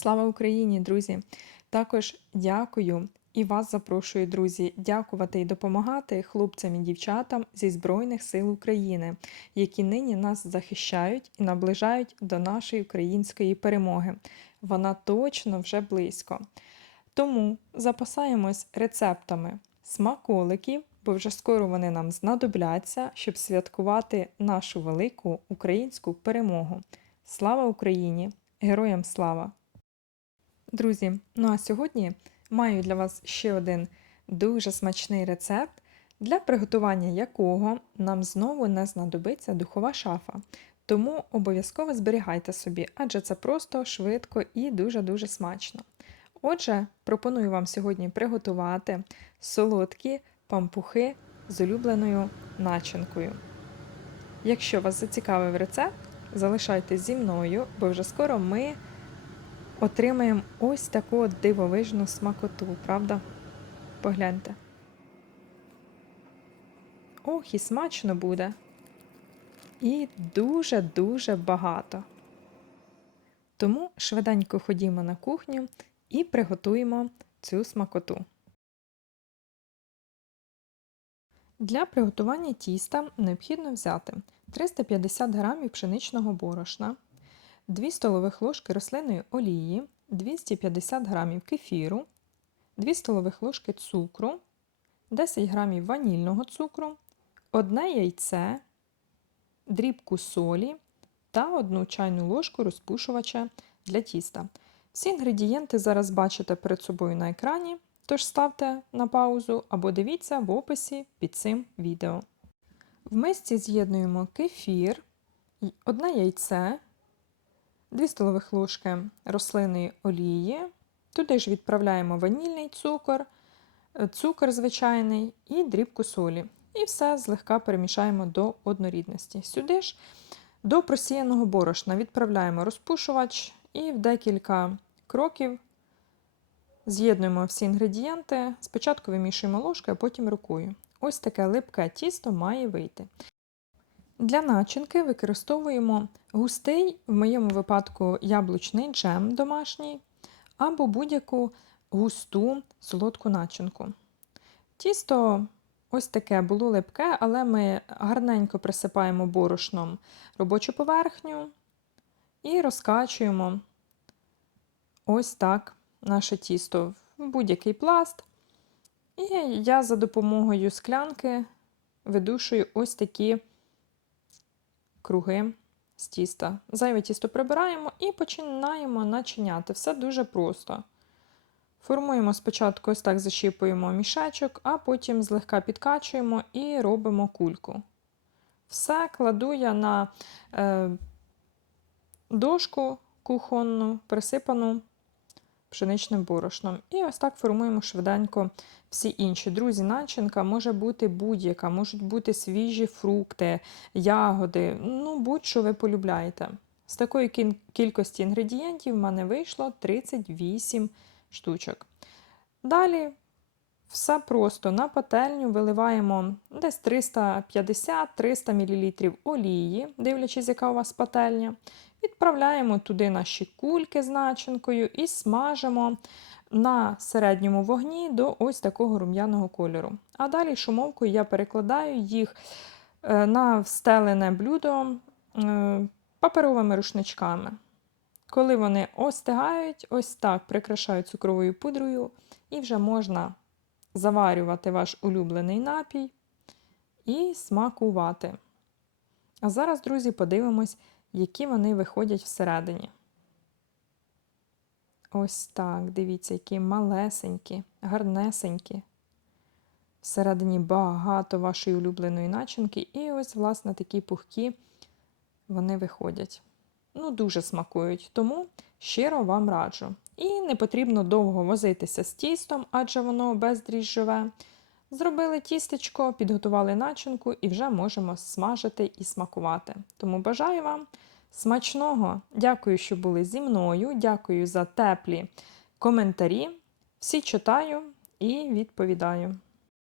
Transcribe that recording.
Слава Україні, друзі! Також дякую і вас запрошую, друзі, дякувати і допомагати хлопцям і дівчатам зі Збройних сил України, які нині нас захищають і наближають до нашої української перемоги. Вона точно вже близько. Тому запасаємось рецептами смаколиків, бо вже скоро вони нам знадобляться, щоб святкувати нашу велику українську перемогу. Слава Україні! Героям слава! Друзі, ну а сьогодні маю для вас ще один дуже смачний рецепт, для приготування якого нам знову не знадобиться духова шафа. Тому обов'язково зберігайте собі, адже це просто швидко і дуже-дуже смачно. Отже, пропоную вам сьогодні приготувати солодкі пампухи з улюбленою начинкою. Якщо вас зацікавив рецепт, залишайтесь зі мною, бо вже скоро ми отримаємо ось таку дивовижну смакоту, правда? Погляньте. Ох, і смачно буде. І дуже-дуже багато. Тому швиденько ходімо на кухню і приготуємо цю смакоту. Для приготування тіста необхідно взяти 350 г пшеничного борошна, 2 столових ложки рослинної олії, 250 г кефіру, 2 столових ложки цукру, 10 г ванільного цукру, 1 яйце, дрібку солі та 1 чайну ложку розпушувача для тіста. Всі інгредієнти зараз бачите перед собою на екрані, тож ставте на паузу або дивіться в описі під цим відео. В мисці з'єднуємо кефір, одне яйце, 2 столових ложки рослинної олії, туди ж відправляємо ванільний цукор, е, цукор звичайний і дрібку солі. І все злегка перемішаємо до однорідності. Сюди ж до просіяного борошна відправляємо розпушувач і в декілька кроків з'єднуємо всі інгредієнти. Спочатку вимішуємо ложкою, а потім рукою. Ось таке липке тісто має вийти. Для начинки використовуємо густий, в моєму випадку, яблучний джем домашній, або будь-яку густу солодку начинку. Тісто ось таке було липке, але ми гарненько присипаємо борошном робочу поверхню і розкачуємо ось так наше тісто в будь-який пласт. І я за допомогою склянки видушую ось такі круги з тіста. Зайве тісто прибираємо і починаємо начиняти. Все дуже просто. Формуємо спочатку ось так защіпуємо мішечок, а потім злегка підкачуємо і робимо кульку. Все кладу я на е, дошку кухонну, присипану пшеничним борошном. І ось так формуємо швиденько всі інші. Друзі, начинка може бути будь-яка, можуть бути свіжі фрукти, ягоди, ну будь-що ви полюбляєте. З такої кількості інгредієнтів в мене вийшло 38 штучок. Далі. Все просто на пательню виливаємо десь 350-300 мл олії, дивлячись, яка у вас пательня. Відправляємо туди наші кульки з начинкою і смажимо на середньому вогні до ось такого рум'яного кольору. А далі шумовкою я перекладаю їх е, на встелене блюдо е, паперовими рушничками. Коли вони остигають, ось так прикрашаю цукровою пудрою, і вже можна заварювати ваш улюблений напій і смакувати. А зараз, друзі, подивимось, які вони виходять всередині. Ось так, дивіться, які малесенькі, гарнесенькі. Всередині багато вашої улюбленої начинки, і ось, власне, такі пухкі вони виходять. Ну, дуже смакують, тому щиро вам раджу. І не потрібно довго возитися з тістом, адже воно бездріжджове. Зробили тістечко, підготували начинку і вже можемо смажити і смакувати. Тому бажаю вам смачного! Дякую, що були зі мною. Дякую за теплі коментарі. Всі читаю і відповідаю.